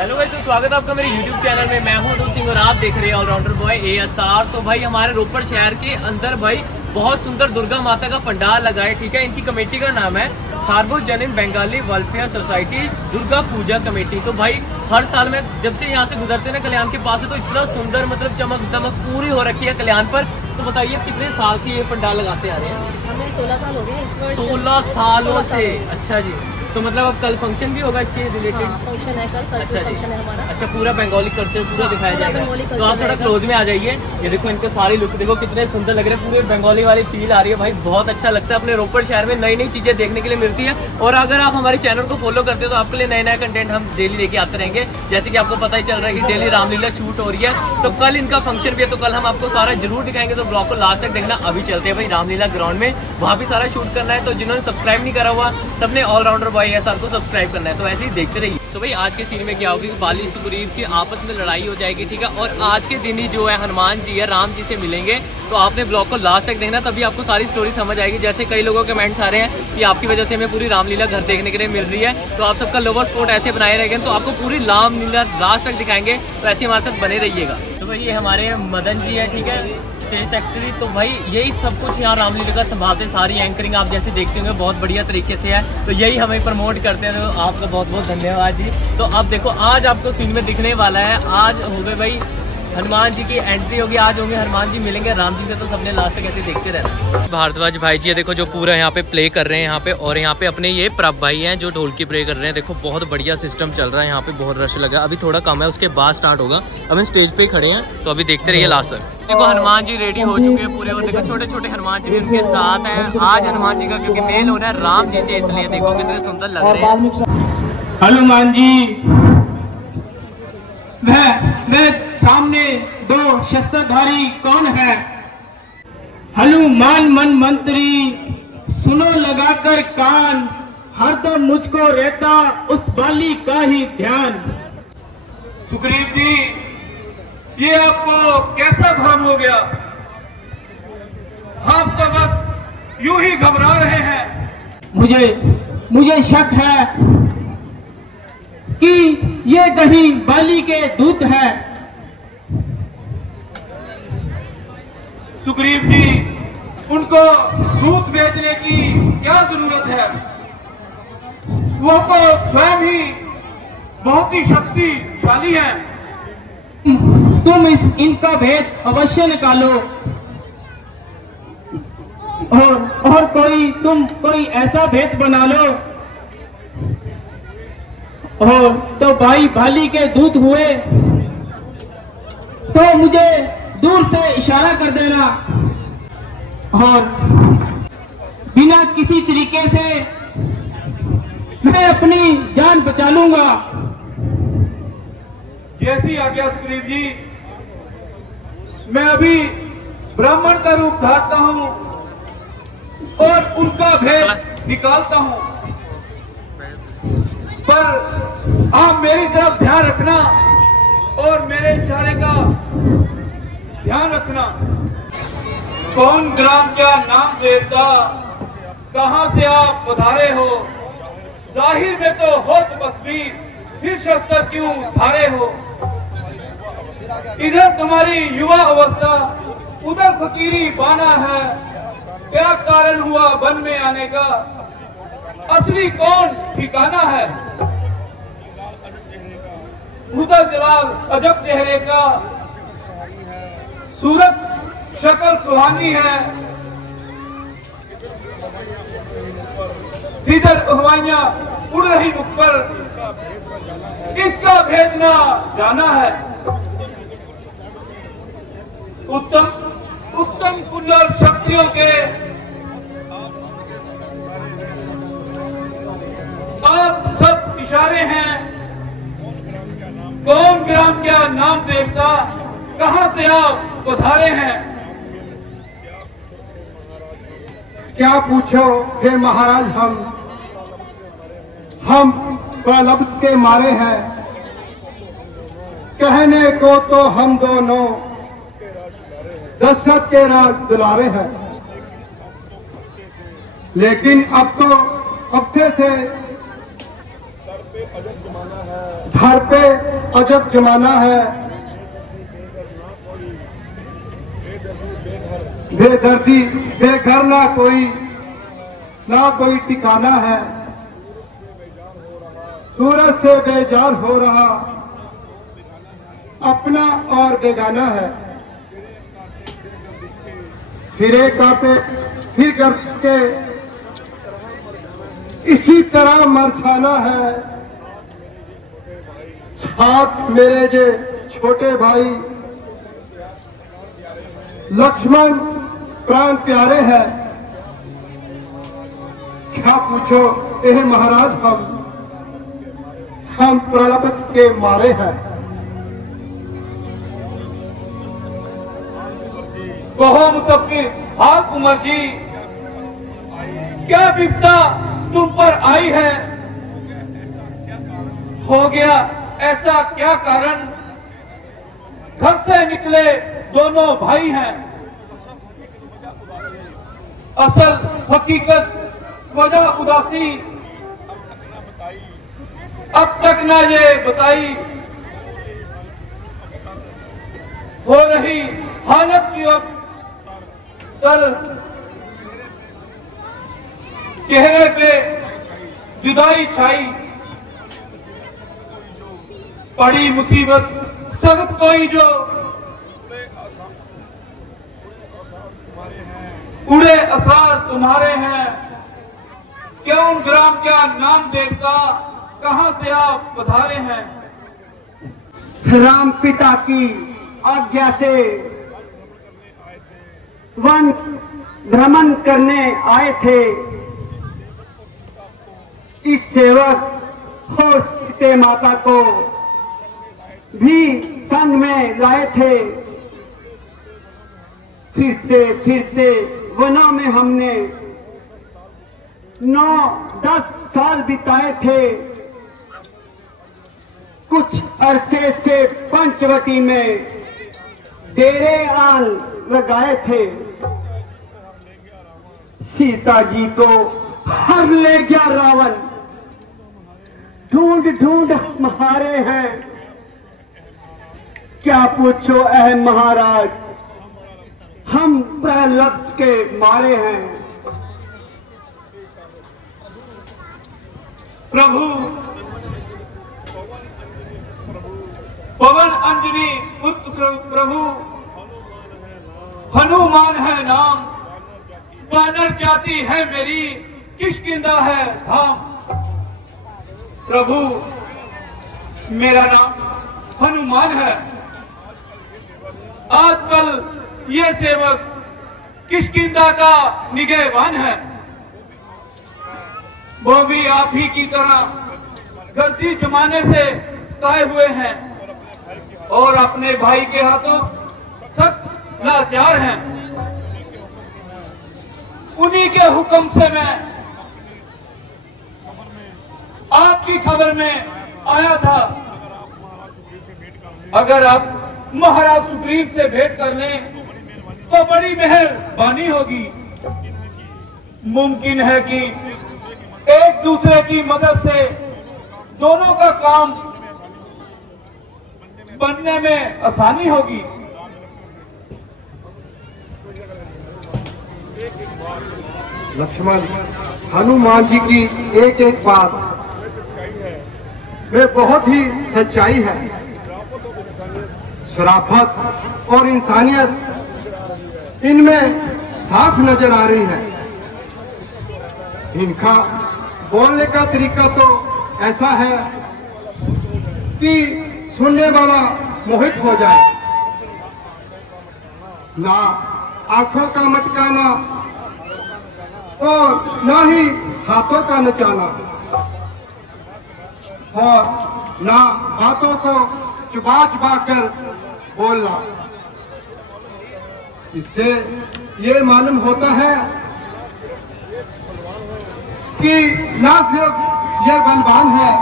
Hello भाई, तो स्वागत है आपका मेरे YouTube चैनल में। मैं हूं अतुल सिंह और आप देख रहे हैं ऑलराउंडर बॉय ASR। तो भाई हमारे रोपड़ शहर के अंदर भाई बहुत सुंदर दुर्गा माता का पंडाल लगा है, ठीक है। इनकी कमेटी का नाम है सार्वजनिक Bengali welfare society Durga Puja committee. तो भाई हर साल में जब से यहाँ से गुजरते ना कल्याण के पास से, तो इतना सुंदर मतलब चमक दमक पूरी हो रखी है कल्याण पर। तो बताइए कितने साल से ये पंडाल लगाते आ रहे हैं? हमें 16 साल हो गए। 16 सालों से। अच्छा जी, तो मतलब अब कल फंक्शन भी होगा इसके रिलेटेड? फंक्शन है कल। अच्छा फंक्शन है हमारा। अच्छा, पूरा बंगाली कल्चर पूरा दिखाया जाएगा। तो आप थोड़ा क्लोज में आ जाइए। ये देखो इनके सारे लुक देखो कितने सुंदर लग रहे हैं, पूरे बंगाली वाली फील आ रही है भाई। बहुत अच्छा लगता है, अपने रोपड़ शहर में नई नई चीजें देखने के लिए मिलती है। और अगर आप हमारे चैनल को फॉलो करते हो तो आपके लिए नया नया कंटेंट हम डेली लेके आते रहेंगे। जैसे कि आपको पता ही चल रहा है कि डेली रामलीला शूट हो रही है, तो कल इनका फंक्शन भी है, तो कल हम आपको सारा जरूर दिखाएंगे। तो ब्लॉग को लास्ट तक देखना। अभी चलते हैं भाई रामलीला ग्राउंड में, वहाँ भी सारा शूट करना है। तो जिन्होंने सब्सक्राइब नहीं करा हुआ सबने ऑलराउंडर बॉय ASR को सब्सक्राइब करना है। तो ऐसे ही देखते रहिए। तो भाई आज के सीन में क्या होगी, बाली सुग्रीव की आपस में लड़ाई हो जाएगी, ठीक है। और आज के दिन ही जो है हनुमान जी है राम जी से मिलेंगे। तो आपने ब्लॉग को लास्ट तक देखना, तभी आपको सारी स्टोरी समझ आएगी। जैसे कई लोगों के कमेंट्स आ रहे हैं कि आपकी वजह से हमें पूरी रामलीला घर देखने के लिए मिल रही है, तो आप सबका लोवर स्पॉट ऐसे बनाए रहेंगे तो आपको पूरी रामलीला लास्ट तक दिखाएंगे। तो ऐसे हमारे साथ बने रहिएगा। तो भाई ये हमारे मदन जी है, ठीक है, स्टेज सेक्रेटरी। तो भाई यही सब कुछ यहाँ रामलीला का संभालते, सारी एंकरिंग आप जैसे देखते होंगे बहुत बढ़िया तरीके से है। तो यही हमें प्रमोट करते हैं, तो आपका बहुत बहुत धन्यवाद जी। तो अब देखो आज आपको सीन में दिखने वाला है, आज हो गए भाई हनुमान जी की एंट्री होगी, आज होंगे हनुमान जी मिलेंगे राम जी से। तो सबने लास्ट तक ऐसे देखते रहना। भारद्वाज भाई जी देखो जो पूरा यहाँ पे प्ले कर रहे हैं यहाँ पे, और यहाँ पे अपने ये प्रभ भाई हैं जो ढोल की प्ले कर रहे हैं। देखो बहुत बढ़िया सिस्टम चल रहा है यहाँ पे, बहुत रश लगा। अभी थोड़ा कम है, उसके बाद स्टार्ट होगा। अब हम स्टेज पे ही खड़े हैं, तो अभी देखते रहिए लास्ट तक। देखो हनुमान जी रेडी हो चुके हैं पूरे, और देखो छोटे छोटे हनुमान जी भी उनके साथ हैं। आज हनुमान जी का क्योंकि मेल हो रहा है राम जी से, इसलिए देखो कितने सुंदर लग रहे हैं हनुमान जी। वह सामने दो शस्त्रधारी कौन है? हनुमान मन मंत्री, सुनो लगाकर कान, हरदम मुझको रहता उस बाली का ही ध्यान। सुग्रीव जी, ये आपको कैसा भ्रम हो गया? आप तो बस यूं ही घबरा रहे हैं। मुझे शक है कि ये कहीं बाली के दूत है। सुग्रीव जी, उनको दूत भेजने की क्या जरूरत है? वो तो स्वयं ही बहुत ही शक्तिशाली हैं। तुम इनका भेद अवश्य निकालो, और तुम कोई ऐसा भेद बना लो, और तो भाई बाली के दूत हुए तो मुझे दूर से इशारा कर देना, और बिना किसी तरीके से मैं अपनी जान बचा लूंगा। जैसी आज्ञा सुग्रीव जी। मैं अभी ब्राह्मण का रूप धारता हूं और उनका भेद निकालता हूं, पर आप मेरी तरफ ध्यान रखना और मेरे इशारे का ध्यान रखना। कौन ग्राम क्या नाम देवता, कहां से आप पधारे हो? जाहिर में तो होत बसबीर, फिर शस्त्र क्यों धारे हो? इधर तुम्हारी युवा अवस्था, उधर फकीरी बाना है। क्या कारण हुआ वन में आने का? असली कौन ठिकाना है? उधर जलाल अजब चेहरे का, सूरत शक्ल सुहानी है। इधर हवाइयां उड़ रही मुख पर, इसका भेजना जाना है। उत्तम कुंडल शक्तियों के आप सब इशारे हैं। कौन ग्राम क्या नाम देवता, कहां से आप पधारे हैं? क्या पूछो हे महाराज, हम प्रलब्ध के मारे हैं। कहने को तो हम दोनों दशरथ के राज दुलारे हैं, लेकिन अब से घर पे अजब जमाना है, बेदर्दी बेघर ना कोई ठिकाना है, सूरज से बेजार हो रहा अपना और बेगाना है, फिरे कांपे फिर करके इसी तरह मर जाना है। साथ मेरे जे छोटे भाई लक्ष्मण प्राण प्यारे हैं, क्या पूछो एह महाराज हम प्रलपित के मारे हैं। कहो मुसफ्फिर हाँ कुंवर जी, क्या विपदा तुम पर आई है, हो गया ऐसा क्या कारण, घर से निकले दोनों भाई हैं, असल हकीकत वजह उदासी अब तक ना ये बताई, हो रही हालत की अब दर्द, चेहरे पे जुदाई छाई, पड़ी मुसीबत सख्त कोई जो उड़े असरार तुम्हारे हैं, क्यों ग्राम क्या नाम देवता, कहां से आप पधारे हैं। राम पिता की आज्ञा से वन भ्रमण करने आए थे, इस सेवक और सीते माता को भी संग में लाए थे। फिरते फिरते वनों में हमने 9-10 साल बिताए थे, कुछ अरसे से पंचवटी में डेरे आन लगाए थे। सीता जी को हर ले गया रावण, ढूंढ ढूंढ मारे हैं, क्या पूछो ऐ महाराज हम प्रहलाद के मारे हैं। प्रभु पवन अंजनी पुत्र प्रभु, हनुमान है नाम, वानर जाति है मेरी, किष्किंधा है धाम। प्रभु मेरा नाम हनुमान है, आजकल ये सेवक किष्किंधा का निगहबान है, वो भी आप ही की तरह गलती जमाने से सताए हुए हैं और अपने भाई के हाथों सख्त लाचार हैं। उन्हीं के हुक्म से मैं आपकी खबर में आया था, अगर आप महाराज सुग्रीव से भेंट कर लें तो बड़ी मेहरबानी होगी। मुमकिन है कि एक दूसरे की मदद से दोनों का काम बनने में आसानी होगी। लक्ष्मण हनुमान जी की एक एक बात में बहुत ही सच्चाई है, शराफत और इंसानियत इनमें साफ नजर आ रही है। इनका बोलने का तरीका तो ऐसा है कि सुनने वाला मोहित हो जाए, ना आंखों का मटकाना और ना ही हाथों का नचाना और ना बातों को चुबा चुबा कर बोलना। इससे ये मालूम होता है कि ना सिर्फ ये बलवान है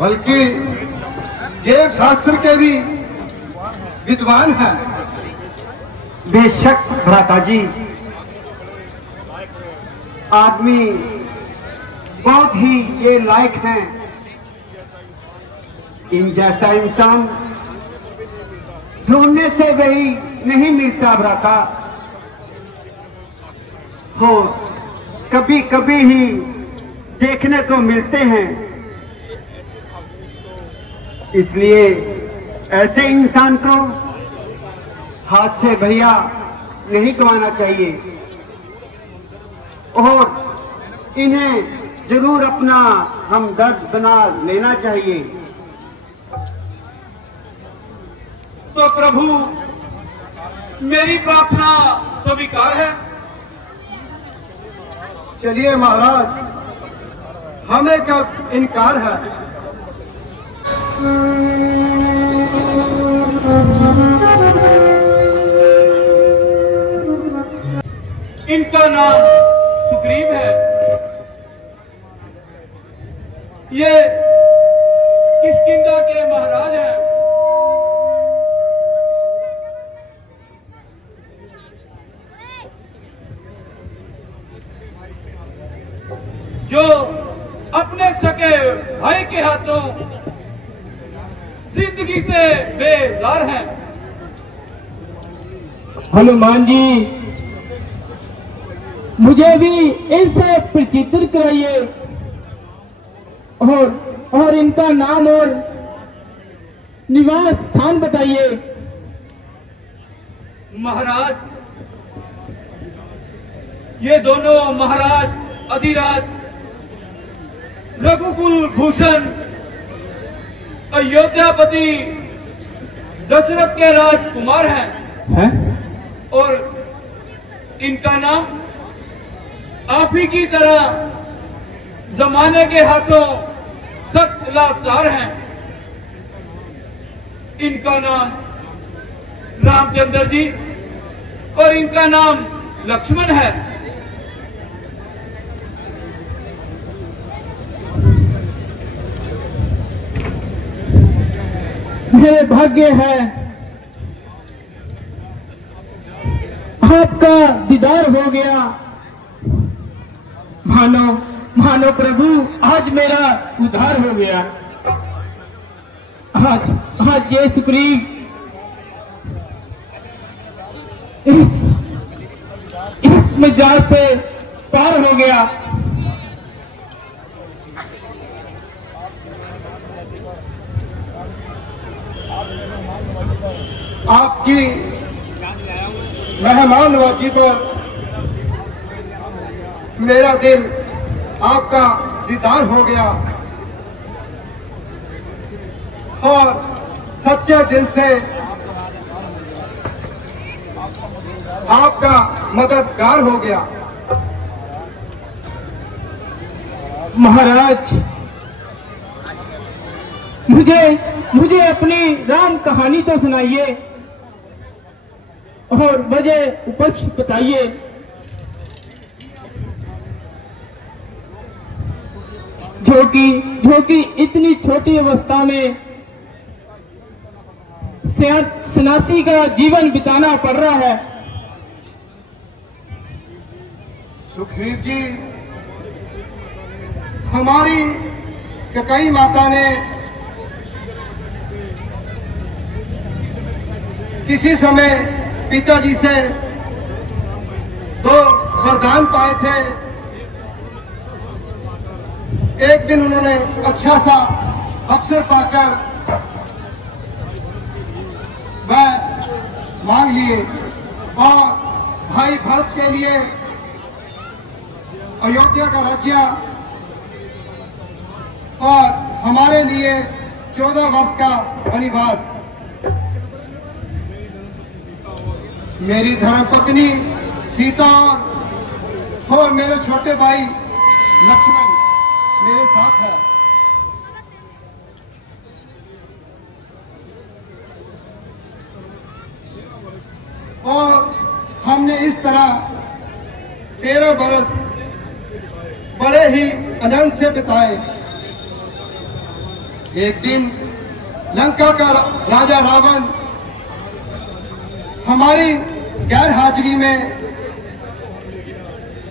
बल्कि ये शास्त्र के भी विद्वान है। बेशक भ्राता जी, आदमी बहुत ही ये लायक हैं। इन जैसा इंसान ढूंढने से वही नहीं मिलता ब्राता, हो कभी कभी ही देखने को मिलते हैं। इसलिए ऐसे इंसान को हाथ से भैया नहीं गंवाना चाहिए और इन्हें जरूर अपना हमदर्द बना लेना चाहिए। तो प्रभु मेरी प्रार्थना स्वीकार है। चलिए महाराज, हमें कब इनकार है। इनका नाम सुग्रीव है। ये किष्किंधा के महाराज हैं। जो अपने सके भाई के हाथों जिंदगी से बेजार हैं। हनुमान जी, मुझे भी इनसे परिचित कराइए और इनका नाम और निवास स्थान बताइए। महाराज, ये दोनों महाराज अधिराज रघुकुल भूषण अयोध्यापति दशरथ के राजकुमार हैं और इनका नाम आप ही की तरह जमाने के हाथों सख्त लाचार हैं। इनका नाम रामचंद्र जी और इनका नाम लक्ष्मण है। मेरे भाग्य है आपका दीदार हो गया। मानो प्रभु, आज मेरा उद्धार हो गया। आज ये सुग्रीव इस मिजाज से पार हो गया। आपकी मेहमान नवाजी पर मेरा दिल आपका दीदार हो गया और सच्चे दिल से आपका मददगार हो गया। महाराज, मुझे अपनी राम कहानी तो सुनाइए और वजह उपज बताइए। जो कि इतनी छोटी अवस्था में सन्यासी का जीवन बिताना पड़ रहा है। सुग्रीव जी, हमारी कैकेयी माता ने किसी समय पिताजी से 2 वरदान पाए थे। एक दिन उन्होंने अच्छा सा अवसर पाकर वह मांग लिए और भाई भरत के लिए अयोध्या का राज्य और हमारे लिए 14 वर्ष का वनवास। मेरी धर्मपत्नी सीता और मेरे छोटे भाई लक्ष्मण मेरे साथ है। और हमने इस तरह 13 बरस बड़े ही आनंद से बिताए। एक दिन लंका का राजा रावण हमारी गैर हाजिरी में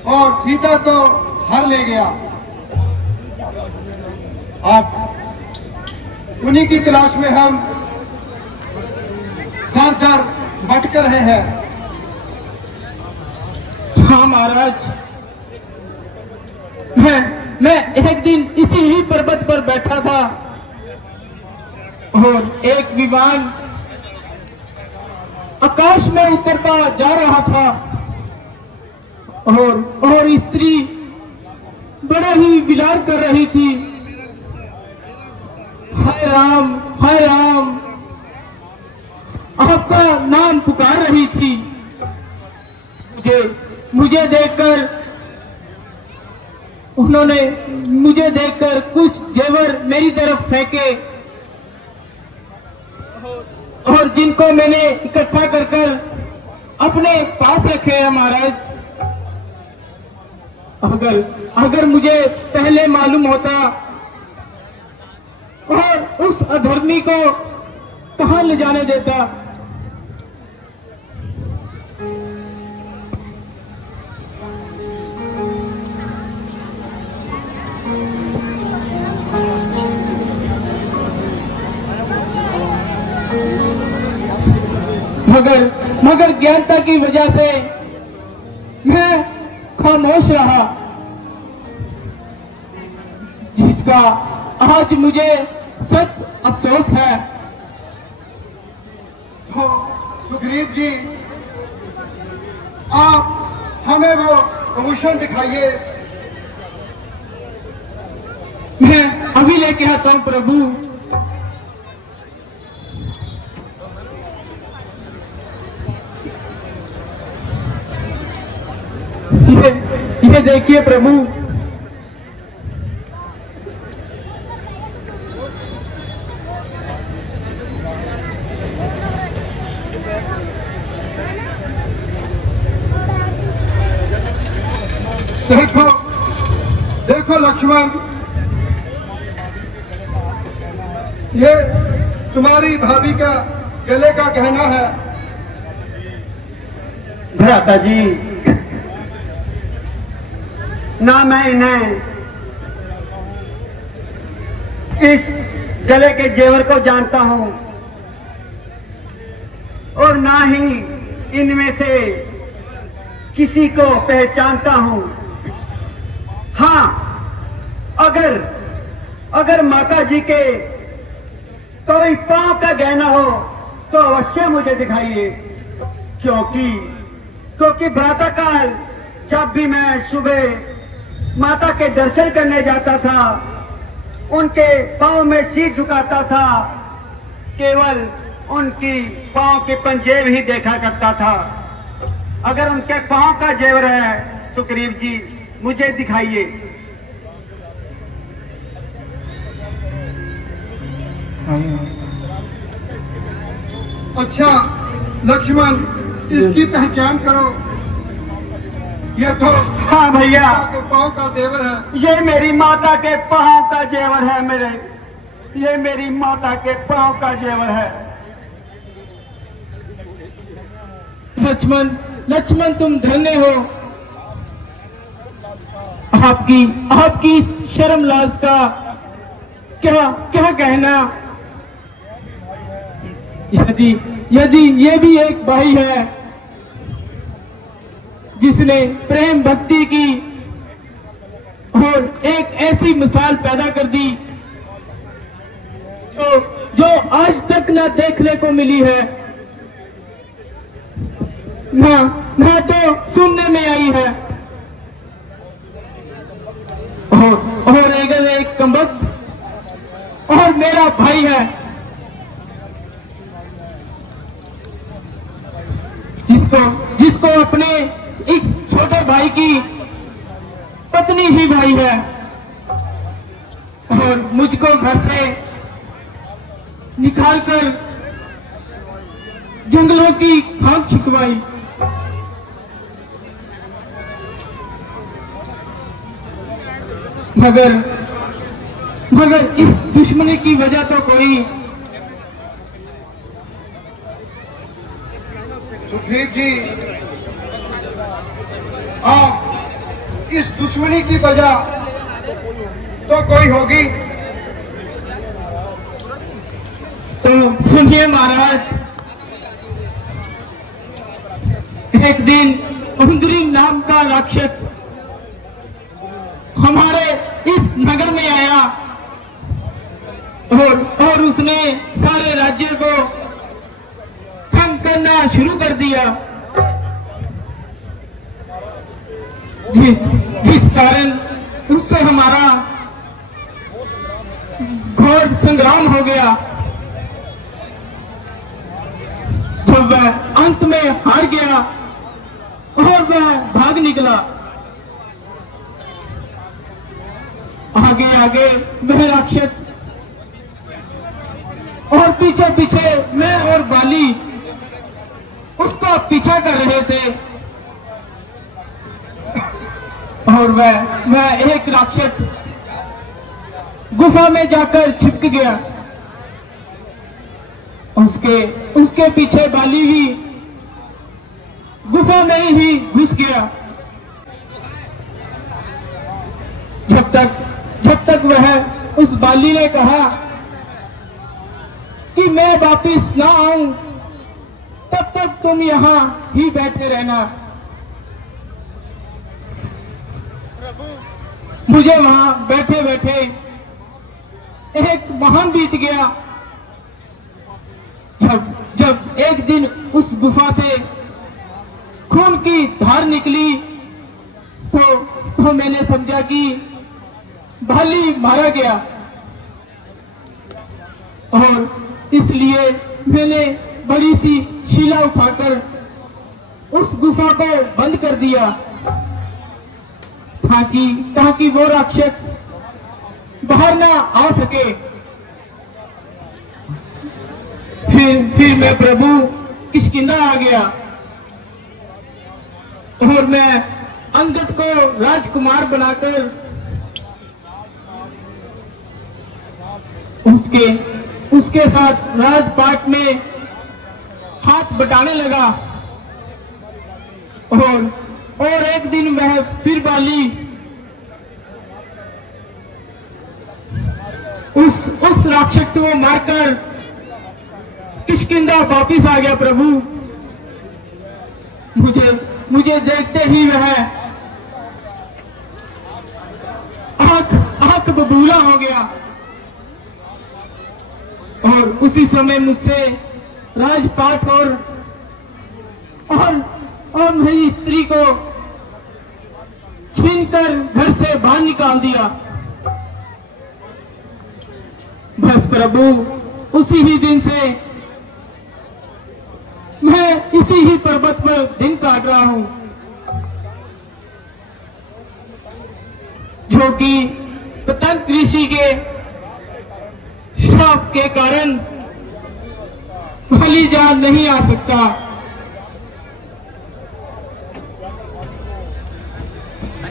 और सीता को हर ले गया। अब उन्हीं की तलाश में हम दर दर भटक रहे हैं। हाँ महाराज, मैं एक दिन इसी ही पर्वत पर बैठा था और एक विमान आकाश में उतरता जा रहा था और स्त्री बड़ा ही विलाप कर रही थी। हाय राम, हाय राम, आपका नाम पुकार रही थी। मुझे देखकर उन्होंने कुछ जेवर मेरी तरफ फेंके और जिनको मैंने इकट्ठा कर अपने पास रखे हैं महाराज। अगर मुझे पहले मालूम होता और उस अधर्मी को कहां ले जाने देता। मगर ज्ञानता की वजह से मैं खामोश रहा, जिसका आज मुझे सख्त अफसोस है। तो सुग्रीव जी, आप हमें वो आभूषण दिखाइए। मैं अभी लेके आता हूं प्रभु। ये देखिए प्रभु, देखो लक्ष्मण, ये तुम्हारी भाभी का गले का गहना है। भ्राता जी, ना मैं इन्हें इस गले के जेवर को जानता हूं और ना ही इनमें से किसी को पहचानता हूं। हाँ, अगर माता जी के कोई पांव का गहना हो तो अवश्य मुझे दिखाइए, क्योंकि प्रातःकाल जब भी मैं सुबह माता के दर्शन करने जाता था, उनके पांव में सिर झुकाता था, केवल उनकी पांव के पंजेब ही देखा करता था। अगर उनके पांव का जेवर है सुग्रीव जी, मुझे दिखाइए। अच्छा लक्ष्मण, इसकी पहचान करो। ये तो हाँ भैया, के पांव का जेवर है। ये मेरी माता के पांव का जेवर है। ये मेरी माता के पांव का जेवर है। लक्ष्मण तुम धन्य हो। आपकी शर्म लाज का क्या कहना। यदि ये भी एक भाई है जिसने प्रेम भक्ति की और एक ऐसी मिसाल पैदा कर दी जो आज तक न देखने को मिली है, न तो सुनने में आई है। और एक कमबख्त और मेरा भाई है जिसको अपने इस छोटे भाई की पत्नी ही भाई है और मुझको घर से निकालकर जंगलों की खाक छिकवाई। मगर इस दुश्मनी की वजह तो कोई। सुग्रीव जी, इस दुश्मनी की वजह तो कोई होगी। तो सुनिए महाराज, एक दिन उंदरी नाम का राक्षस हमारे इस नगर में आया और उसने सारे राज्य को तंग करना शुरू कर दिया, जिस कारण उससे हमारा घोर संग्राम हो गया। जब वह अंत में हार गया और वह भाग निकला, आगे आगे वह राक्षस और पीछे पीछे मैं और बाली उसका पीछा कर रहे थे, और वह एक राक्षस गुफा में जाकर छिपक गया। उसके पीछे बाली भी गुफा में ही घुस गया। जब तक वह उस बाली ने कहा कि मैं वापिस ना आऊं, तब तक तुम यहाँ ही बैठे रहना। मुझे वहां बैठे बैठे एक महान बीत गया। जब एक दिन उस गुफा से खून की धार निकली तो मैंने समझा कि भाली मारा गया, और इसलिए मैंने बड़ी सी शिला उठाकर उस गुफा को बंद कर दिया, ताकि वो राक्षस बाहर ना आ सके। फिर मैं प्रभु किष्किंधा आ गया और मैं अंगद को राजकुमार बनाकर उसके साथ राजपाट में हाथ बटाने लगा, और एक दिन वह फिर बाली उस राक्षस को मारकर किष्किंधा वापिस आ गया। प्रभु मुझे देखते ही वह आंख बबूला हो गया, और उसी समय मुझसे राजपाट और मेरी स्त्री को छीनकर घर से बाहर निकाल दिया। बस प्रभु, उसी ही दिन से मैं इसी ही पर्वत पर दिन काट रहा हूं, जो कि पतंग ऋषि के श्राप के कारण भली जान नहीं आ सकता।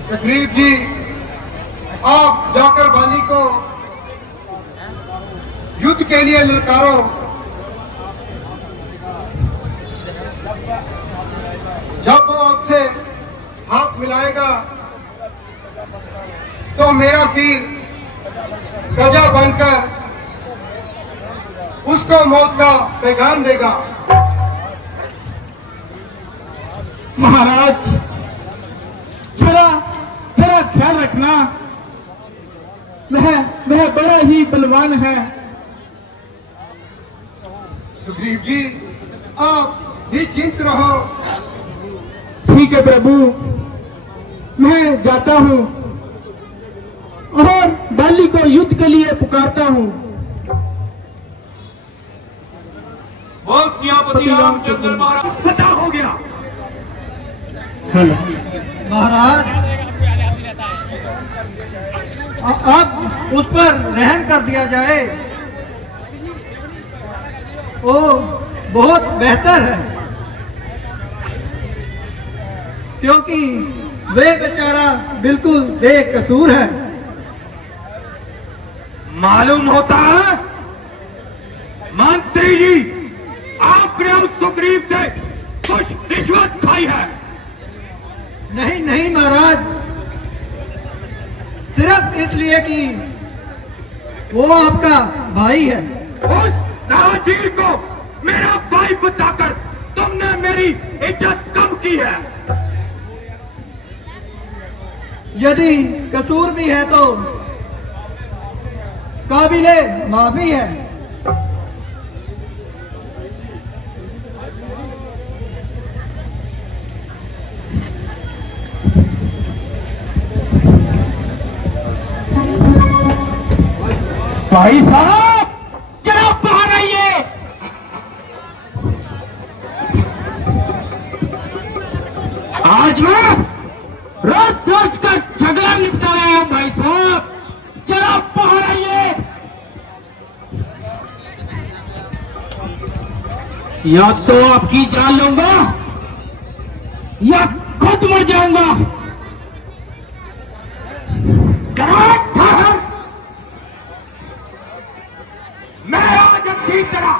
सुग्रीव जी, आप जाकर बाली को युद्ध के लिए ललकारो। जब वो आपसे हाथ मिलाएगा तो मेरा तीर गजा बनकर उसको मौत का पैगाम देगा। महाराज, जरा ख्याल रखना, वह बड़ा ही बलवान है। सुग्रीव जी, आप निश्चिंत रहो। ठीक है प्रभु, मैं जाता हूँ और बाली को युद्ध के लिए पुकारता हूँ। बोल सियापति रामचंद्र महाराज, बचा हो गया। महाराज, अब उस पर रहम कर दिया जाए, वो बहुत बेहतर है, क्योंकि वे बेचारा बिल्कुल बेकसूर है। मालूम होता है मंत्री जी, आपने उस सुग्रीव से कुछ रिश्वत खाई है। नहीं महाराज, सिर्फ इसलिए कि वो आपका भाई है। उस नाजीर को मेरा भाई बताकर तुमने मेरी इज्जत कम की है। यदि कसूर भी है तो काबिले माफी है। भाई साहब जरा बाहर आइए। आज मैं रोज का झगड़ा निपटा रहा हूं। भाई साहब जरा बाहर आइए, या तो आपकी जान लूंगा या खुद मर जाऊंगा। मैं आज अच्छी तरह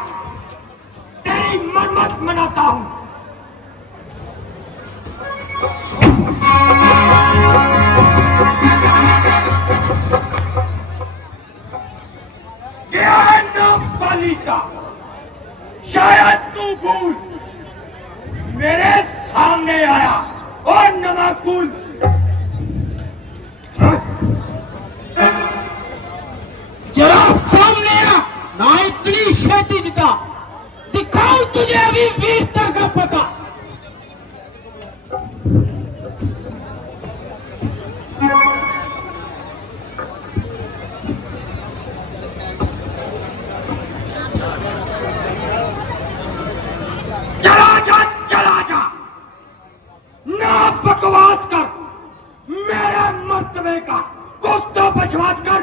तेरी मन्नत मनाता हूं। बालिका, शायद तू भूल मेरे सामने आया और नमाकुल जरा सामने आ, ना इतनी शेती दिखा, दिखाऊं तुझे अभी वीरता का पता। चला जा, ना बकवास कर, मेरे मर्तबे का कुछ तो बकवास कर।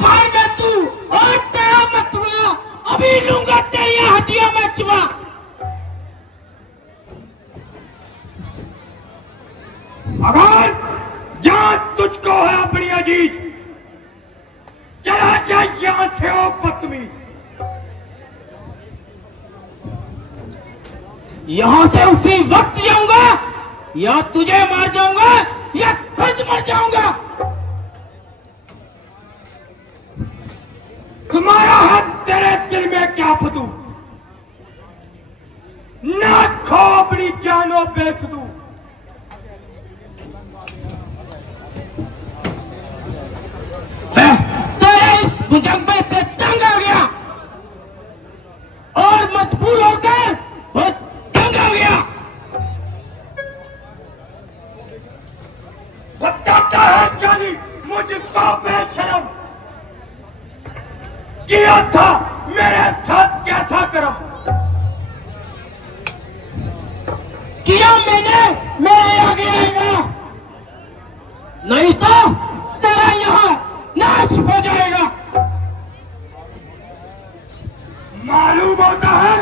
भाई में तू और तेरा मतवा अभी लूंगा तेरी हड्डियों में चबा। अगर जान तुझको है अपनी अजीज, चला जा यहां से हो बदतमीज। यहां से उसी वक्त जाऊंगा, या तुझे मार जाऊंगा या खुद मर जाऊंगा। तुम्हारा हाथ तेरे दिल में क्या फतू, ना खो अपनी जानो बेफतू। तेरे इस मुजम्मे से तंग आ गया और मजबूर होकर वो तंग आ गया। बताता है जानी मुझको बेशरम, किया था मेरे साथ क्या था करम। किया मैंने, मेरे आगे आएगा, नहीं तो तेरा यहां नाश हो जाएगा। मालूम होता है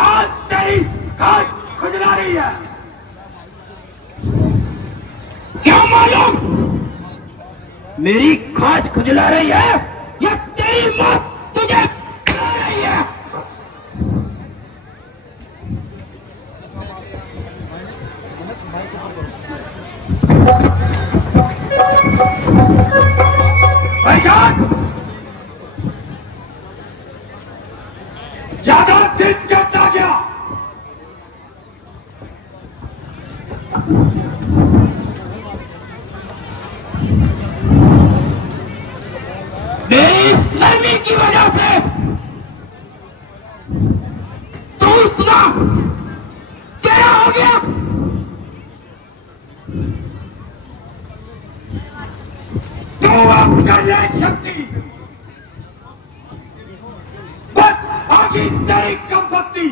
आज तेरी खाट खुजला रही है। क्या मालूम मेरी खाज खुजला रही है या तेरी मौत तुझे खा रही है। पहचान, ज्यादा दिन चलता गया मेरी इस नरमी की वजह से तू इतना क्या हो गया। तू अब कर ले शक्ति, बस आगे तेरी संपत्ति।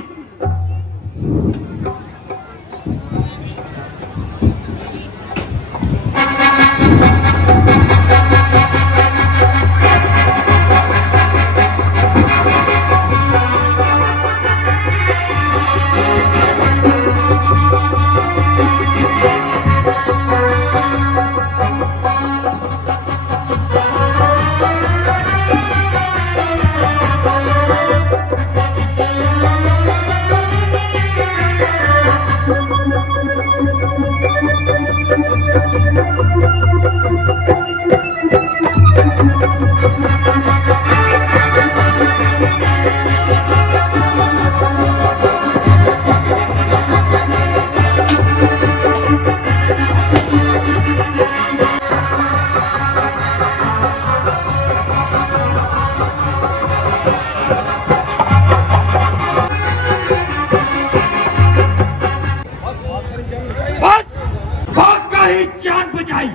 तुम्हारी जान बचाई।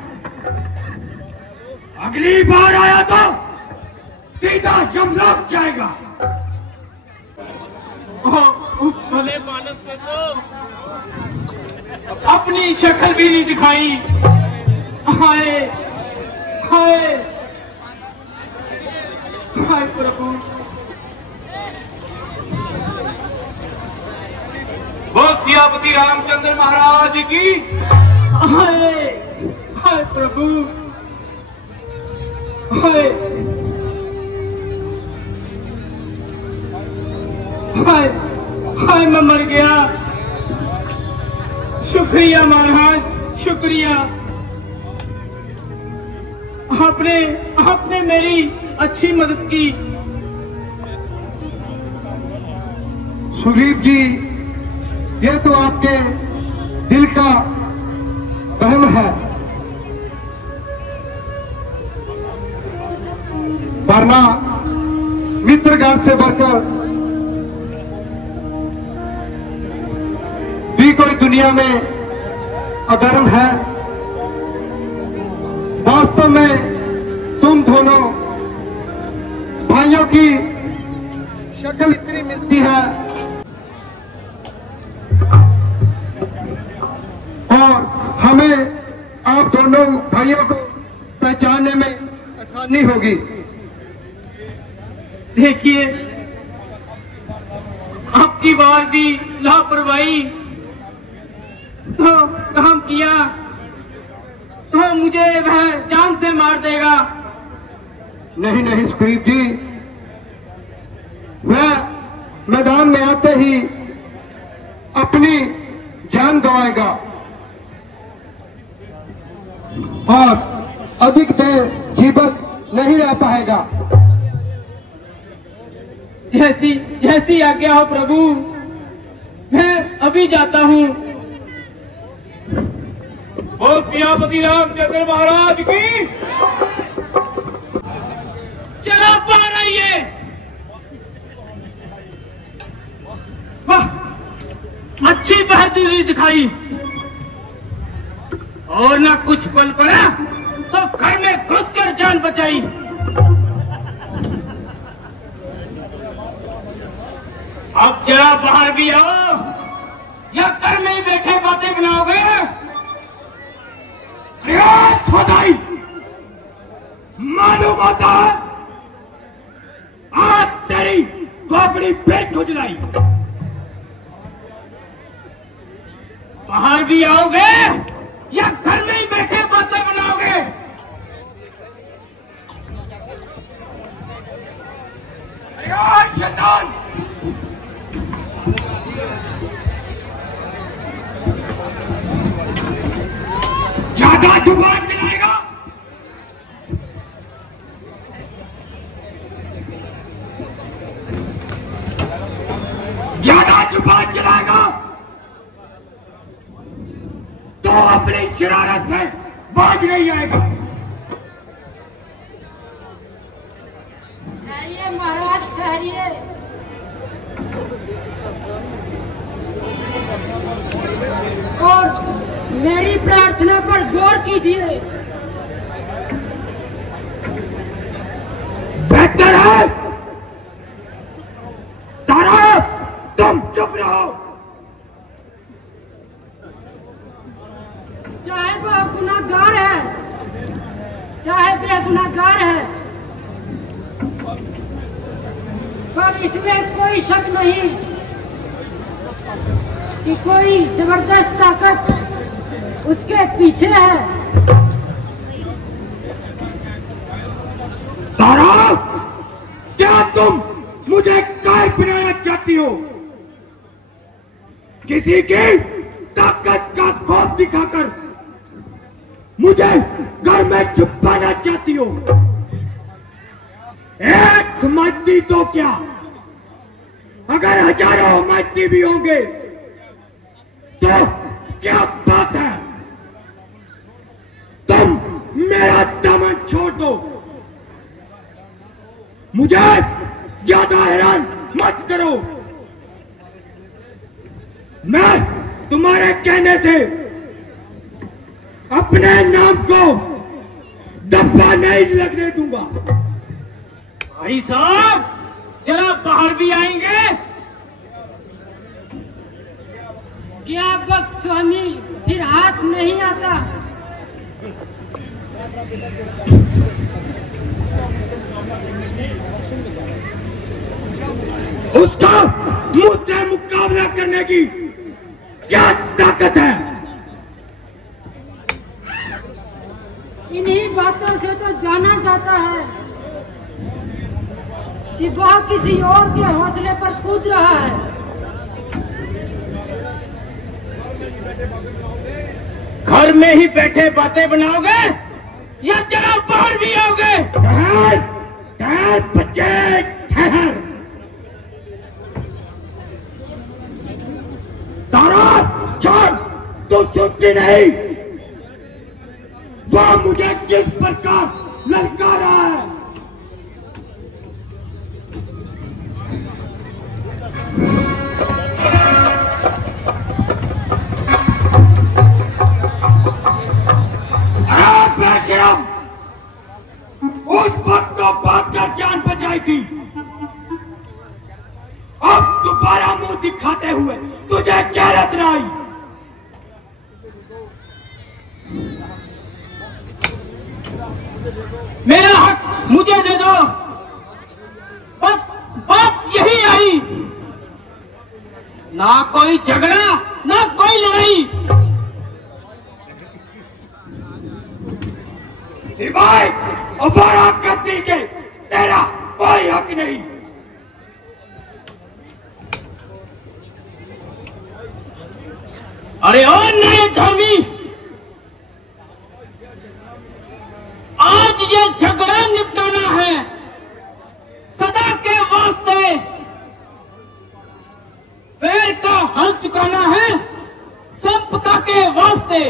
अगली बार आया तो सीधा यमलोक जाएगा। उस भले मानस ने तो अपनी शक्ल भी नहीं दिखाई। हाय हाय हाय प्रभु। वो सियापति रामचंद्र महाराज की। हाय हाय प्रभु। हाय हाय हाय मैं मर गया। शुक्रिया महाराज, शुक्रिया। आपने मेरी अच्छी मदद की। सुग्रीव जी, ये तो आपके दिल का वहम है, वरना मित्रगण से बढ़कर भी कोई दुनिया में अधर्म है। वास्तव में तुम दोनों भाइयों की शक्ल इतनी मिलती है और हमें आप दोनों भाइयों को पहचानने में आसानी होगी। देखिए, आपकी बार भी लापरवाही तो काम किया तो मुझे वह जान से मार देगा। नहीं नहीं सुग्रीव जी, वह मैदान में आते ही अपनी जान गंवाएगा और अधिक देर जीवित नहीं रह पाएगा। जैसी आज्ञा हो प्रभु, मैं अभी जाता हूँ। बोल सियापति रामचंद्र महाराज की। चलो बाहर आइए। वाह, अच्छी बहादुरी दिखाई और ना कुछ बल पड़ा तो घर में घुसकर जान बचाई। अब जरा बाहर भी आओ या घर में ही बैठे बातें बनाओगे? खुदाई मालूम होता है आज तेरी खोपड़ी पेट खुजलाई। बाहर भी आओगे या घर में ही बैठे बातें बनाओगे? शैतान, ज्यादा जुबान चलाएगा तो अपनी शरारत से बाज नहीं आएगा। ठहरिए महाराज, ठहरिए। और मेरी प्रार्थना पर गौर कीजिए। बेहतर है तारा तुम चुप रहो। चाहे वह गुनाहगार है, चाहे बेगुनाहगार है, पर इसमें कोई शक नहीं कि कोई जबरदस्त ताकत उसके पीछे है। तारा, क्या तुम मुझे काय बनाना चाहती हो? किसी की ताकत का खौफ दिखाकर मुझे घर में छुपाना चाहती हो? एक मैती तो क्या, अगर हजारों मैती भी होंगे तो क्या बात है? तुम मेरा दामन छोड़ दो, मुझे ज्यादा हैरान मत करो। मैं तुम्हारे कहने से अपने नाम को डब्बा नहीं लगने दूंगा। भाई साहब जरा बाहर भी आएंगे? क्या वक्त स्वामी, फिर हाथ नहीं आता। उसका मुझसे मुकाबला करने की क्या ताकत है? इन्हीं बातों से तो जाना जाता है कि वह किसी और के हौसले पर कूद रहा है। घर में ही बैठे बातें बनाओगे या जरा बाहर भी आओगे? ठहर, ठहर बच्चे, ठहर। तारा छोड़, तू सुनती नहीं। वह मुझे किस प्रकार ललका रहा है। उस वक्त तो बात कर जान बचाई थी, अब दोबारा मुंह दिखाते हुए तुझे गैरत न आई। मेरा हक मुझे दे दो, बस बात यही आई। ना कोई झगड़ा, ना कोई लड़ाई। सिवाय अवारा करने के तेरा कोई हक नहीं। अरे ओ नए धर्मी, आज ये झगड़ा निपटाना है, सदा के वास्ते पैर का हल चुकाना है, संपदा के वास्ते।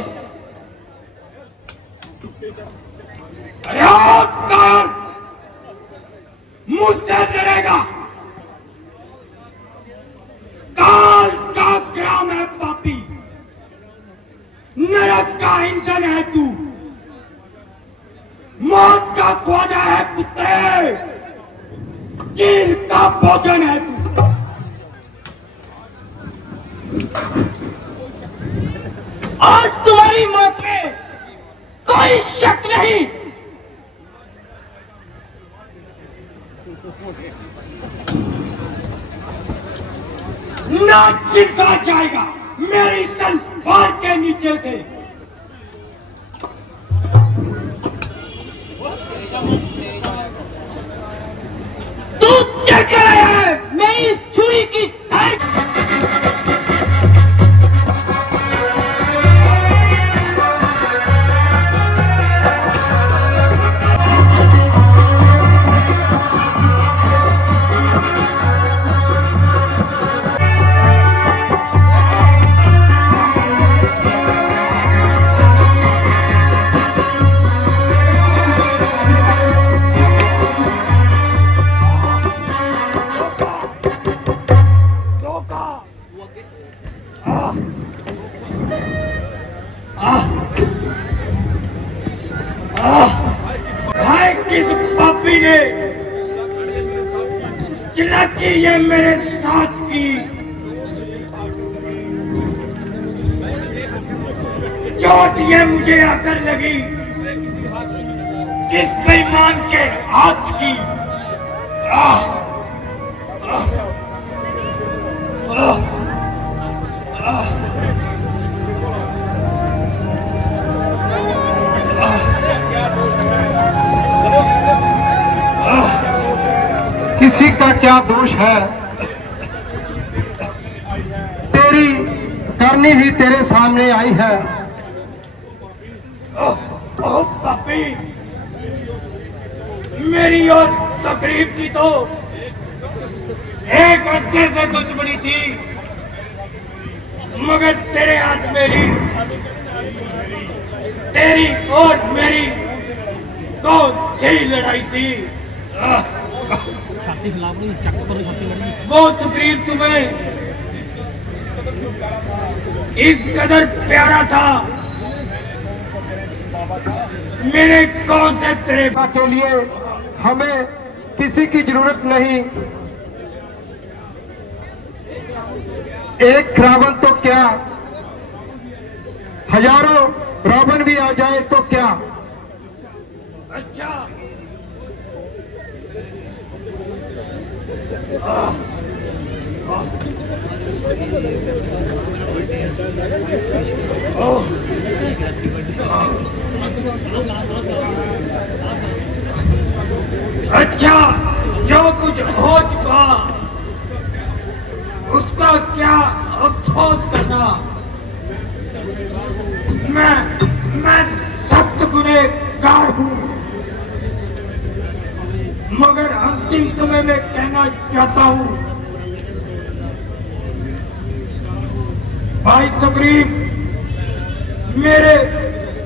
अरे कौन मुझसे लड़ेगा? काल का ग्राम है पापी, नरक का ईंधन है तू, मौत का ख्वाजा है कुत्ते, कील का भोजन है तू। आज तुम्हारी मौत में कोई शक नहीं। ना चिपका जाएगा मेरी तलवार के नीचे से। तू चल कर आया है मेरी छुरी की धार। भाई किस पापी ने चिल्लाती ये मेरे साथ की? चोट ये मुझे आकर लगी किस बेईमान के हाथ की? किसी का क्या दोष है, तेरी करनी ही तेरे सामने आई है। ओह पापी, मेरी और तकलीफ की तो एक अच्छे से दुश्मनी थी, मगर तेरे हाथ मेरी, तेरी और मेरी तो यही लड़ाई थी। वो सुप्रीम तुम्हें इस कदर प्यारा था मेरे कौन से तेरे के लिए हमें किसी की जरूरत नहीं। एक रावण तो क्या, हजारों रावण भी आ जाए तो क्या। अच्छा अच्छा, जो कुछ हो चुका उसका क्या अफसोस करना। मैं सख्त गुनहगार हूँ, मगर अंतिम समय में कहना चाहता हूँ भाई सुग्रीव,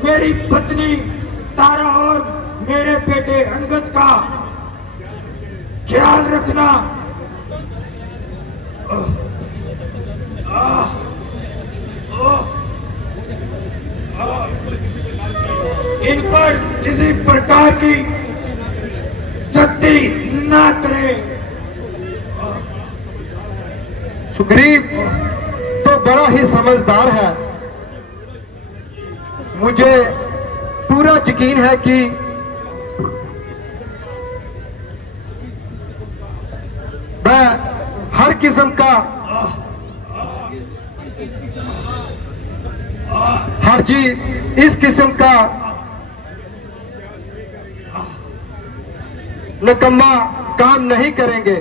मेरी पत्नी तारा और मेरे बेटे अंगद का ख्याल रखना। इन पर किसी प्रकार की सख्ती ना करें। सुग्रीव तो बड़ा ही समझदार है। मुझे पूरा यकीन है कि मैं हर किस्म का हर जी इस किस्म का निकम्मा काम नहीं करेंगे।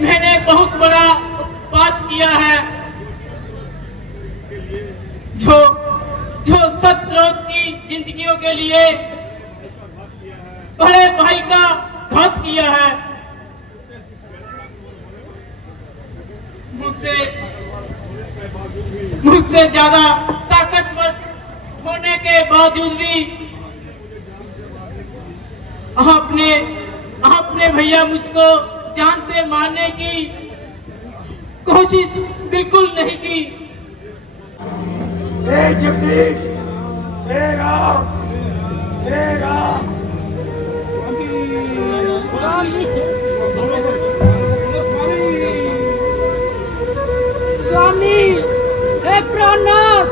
मैंने बहुत बड़ा बात किया है। जो सत लोग की जिंदगियों के लिए बड़े भाई का घात किया है। मुझसे ज्यादा ताकतवर होने के बावजूद भी आपने भैया मुझको जान से मारने की कोशिश बिल्कुल नहीं की। जगदीश, स्वामी, हे प्राणनाथ,